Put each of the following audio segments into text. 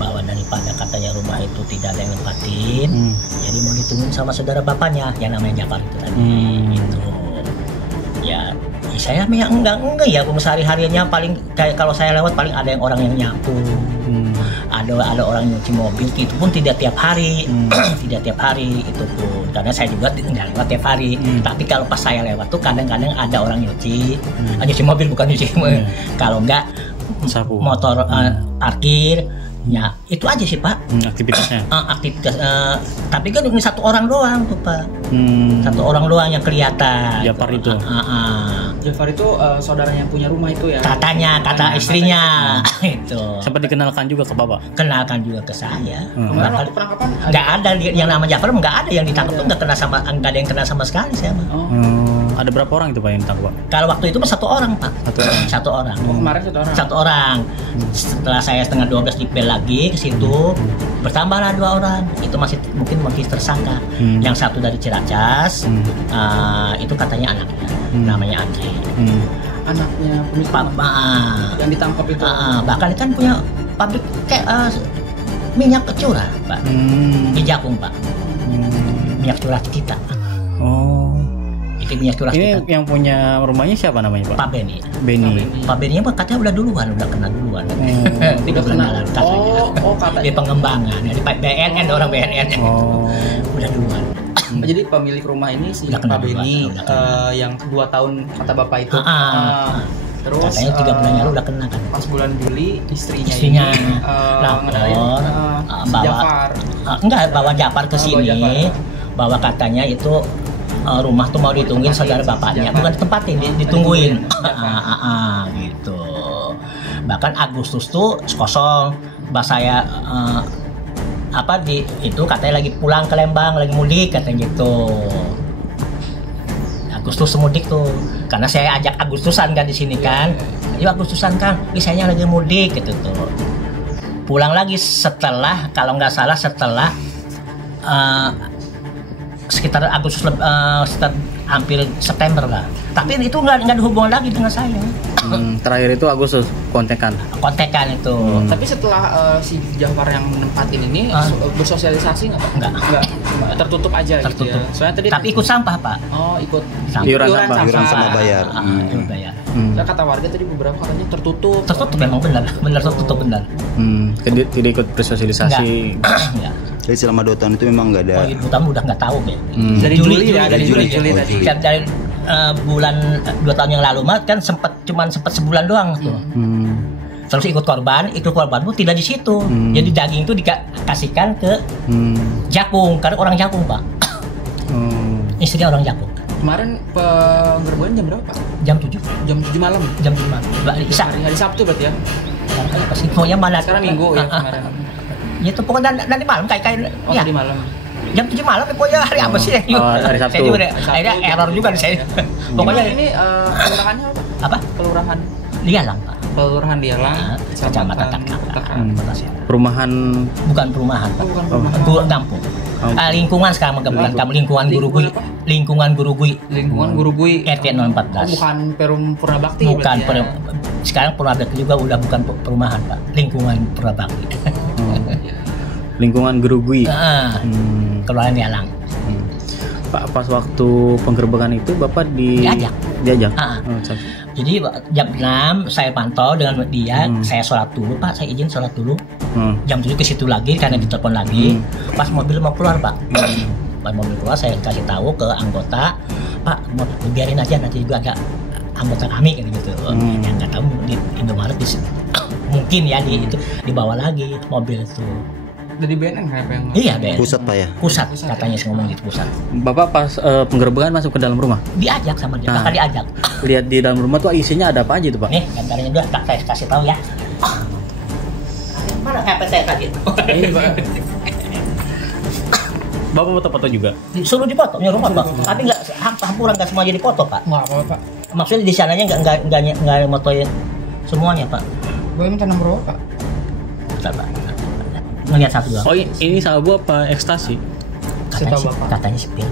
Bahwa daripada katanya rumah itu tidak ada yang nempatin, jadi mau ditungguin sama saudara bapaknya yang namanya Jafar itu tadi. Gitu. Ya, saya enggak ya, sehari-harinya paling kayak kalau saya lewat paling ada yang orang yang nyapu, ada orang nyuci mobil, itu pun tidak tiap hari, tidak tiap hari itu pun, karena saya juga nggak lewat tiap hari. Tapi kalau pas saya lewat tuh kadang-kadang ada orang nyuci mobil, bukan nyuci, kalau enggak sapu motor, parkir. Ya, itu aja sih Pak. Aktivitasnya. Aktivitas, tapi kan ini satu orang doang tuh Pak. Satu orang doang yang kelihatan. Jafar itu. Jafar itu saudaranya yang punya rumah itu ya. Katanya, kata istrinya. Itu. Sempat dikenalkan juga ke Bapak. Kenalkan juga ke saya. Kemarin waktu penangkapan nggak ada yang nama Jafar, nggak ada yang ditangkap tuh, nggak ada yang kena sama sekali saya. Ada berapa orang itu Pak yang ditangkap Pak? Kalau waktu itu satu orang Pak. Satu orang. Kemarin satu orang. Setelah saya setengah 12 dipel lagi ke situ, bertambahlah 2 orang. Itu masih tersangka. Yang satu dari Ciracas, itu katanya anaknya, namanya Andri. Anaknya pemilik yang ditangkap itu. Bahkan kan punya pabrik kayak minyak curah Pak, di Jakung Pak. Minyak curah kita. Itu minyak curah Ini kita. yang punya rumahnya siapa namanya Pak? Pak Beni. Pak Beni katanya udah kena duluan. 3 bulan lalu katanya. Di pengembangan, di BNN, orang BNN. Udah duluan. Jadi pemilik rumah ini si Pak Beni yang 2 tahun kata Bapak itu. Terus katanya 3 bulan lalu udah kena kan. Pas bulan Juli istrinya lapor bawa Jafar ke sini, bahwa katanya itu rumah tuh mau ditungguin saudara bapaknya, bukan ditempatin, ditungguin. Gitu. Bahkan Agustus tuh kosong. Saya itu katanya lagi pulang ke Lembang, lagi mudik katanya gitu. Agustus mudik tuh, karena saya ajak Agustusan kan di sini kan. Ayo Agustusan kan, saya lagi mudik gitu tuh. Pulang lagi setelah, kalau nggak salah setelah sekitar Agustus, sekitar hampir September lah. Tapi itu nggak ada hubungan lagi dengan saya. Terakhir itu Agustus kontekan itu. Tapi setelah si Jafar yang nempatin ini bersosialisasi nggak? Tertutup aja. Tertutup. Gitu ya. Soalnya tadi. Tapi ikut sampah Pak. Ikut iuran sama bayar. Bayar. Saya kata warga tadi beberapa katanya tertutup. Tertutup memang benar tertutup benar. Tidak ikut bersosialisasi. Enggak. Jadi selama 2 tahun itu memang nggak ada. Ibu tamu udah nggak tahu ya. Dari Juli tadi. Dari bulan 2 tahun yang lalu mah kan sempat sebulan doang tuh. Terus ikut korban pun tidak di situ. Jadi daging itu dikasihkan ke Jakung, karena orang Jakung Pak. Istrinya orang Jakung. Kemarin penggerbekan jam berapa? Jam 7. Jam 7 malam. Jam 7 malam. Hari Sabtu berarti ya? Pokoknya mana? Sekarang Minggu ya kemarin. Itu pokoknya nanti malam kayak ya. Di malam. Jam 7 malam pokoknya hari apa sih? Hari Sabtu. Saya juga akhirnya error juga di saya. Pokoknya ini kelurahannya apa? Kelurahan Lialang Pak. Kelurahan Lialang, Kecamatan Takak. Perumahan? Bukan perumahan Pak. Kampung. Lingkungan sekarang menggabungkan kamu lingkungan Guru Gui RT 014. Bukan Perum Purnabakti. Bukan sekarang Purnabakti juga udah bukan perumahan Pak, lingkungan Purnabakti. Lingkungan Guru Gui. Kelurahan Lialang. Pak, pas waktu penggerbekan itu Bapak diajak. Jadi jam 6 saya pantau dengan dia, saya sholat dulu Pak, saya izin sholat dulu. Jam 7 ke situ lagi karena ditelepon lagi. Pas mobil mau keluar Pak, pas mobil keluar saya kasih tahu ke anggota, Pak mau biarin aja, nanti juga ada anggota kami kayak gitu. Yang nggak tahu di Indomaret mungkin ya dibawa lagi mobil itu. Dari BNN kayak yang? Iya BNN. Pusat Pak ya? Pusat katanya saya ngomong di pusat. Bapak pas penggerbekan masuk ke dalam rumah? Diajak sama dia, bakal diajak. Lihat di dalam rumah tuh isinya ada apa aja tuh Pak? Nih gambarnya udah saya kasih tahu ya. Mana HP saya tadi? Ini Pak. Bapak foto-foto juga? Suruh dipoto punya rumah Pak. Tapi hampuran nggak semuanya dipoto Pak. Nggak apa-apa Pak. Maksudnya di sananya nggak motoin semuanya Pak. Boleh minta nomor Pak? Bentar Pak. Ngelihat satu doang. Oh ini sabu apa ekstasi? katanya sih pil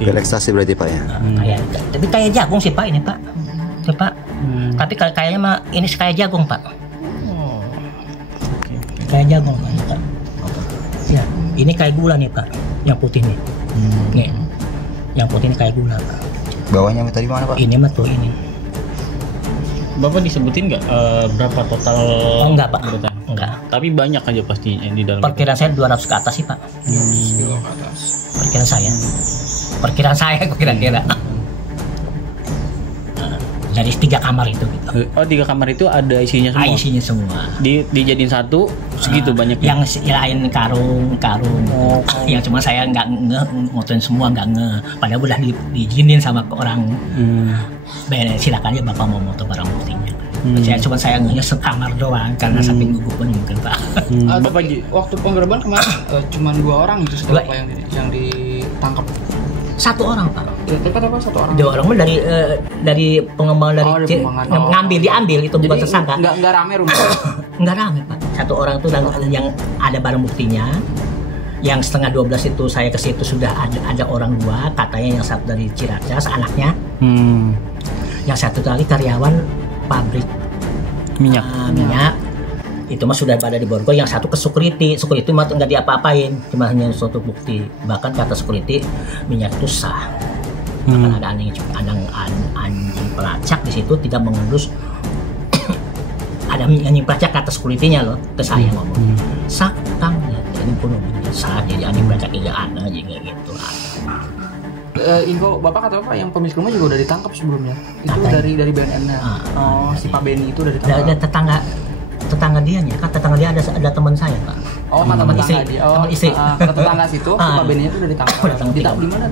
Pil ekstasi berarti Pak ya. Kayak tapi kayak jagung sih Pak ini Pak. Tuh, Pak. Tapi kayaknya mah ini kayak jagung Pak. Kayak jagung Pak. Ya, ini kayak gula nih Pak. Yang putih nih. Nih. Yang putih ini kayak gula Pak. Bawahnya tadi mana Pak? Ini mah tuh ini. Bapak disebutin nggak berapa total? Enggak Pak. Berita? Enggak. Tapi banyak aja pasti di dalam. Perkiraan saya 200 ke atas sih Pak. 200 kilo ke atas. Perkiraan saya kira-kira. Dari 3 kamar itu gitu. Oh 3 kamar itu ada isinya semua? Isinya semua. Dijadiin satu segitu banyaknya? Yang lain karung. Ya cuma saya nggak ngotoin semua, nggak padahal udah diizinin sama orang. Silakan aja Bapak mau moto barang buktinya. Saya ngehnya sekamar doang karena saking gugupnya mungkin Pak. Bapak waktu penggerbekan kemarin cuma 2 orang itu seberapa yang ditangkap? 1 orang Pak. Dekat apa 1 orang? 2 orang mah dari pengembangan diambil itu bukan tersangka. Enggak rame rumah. Enggak rame Pak. 1 orang itu yang ada barang buktinya. Yang setengah 12 itu saya ke situ sudah ada orang 2, katanya yang satu dari Ciracas anaknya. Yang satu kali karyawan pabrik minyak. Itu mah sudah pada di Borgol. Yang satu ke security mah nggak diapa-apain, cuma hanya suatu bukti. Bahkan kata security minyak itu sah. Bahkan ada anjing pelacak di situ tidak mengurus. Ada anjing pelacak kata security-nya loh ke saya ngomong. Sah kang, ini pun sah jadi anjing pelacak tidak ada juga gitu. Info Bapak kata Bapak yang pemilik rumah juga udah ditangkap sebelumnya. Itu dari BNN-nya. Si Pak Beni itu udah ditangkap. Ada tetangga dia nya, tetangga dia ada teman saya Pak. Oh, teman istri. Teman istri. Tetangga situ, si Pak Beni itu udah ditangkap. Di mana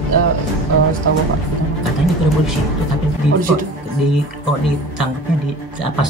setahu Bapak? Katanya di situ, tapi di situ ditangkapnya di apa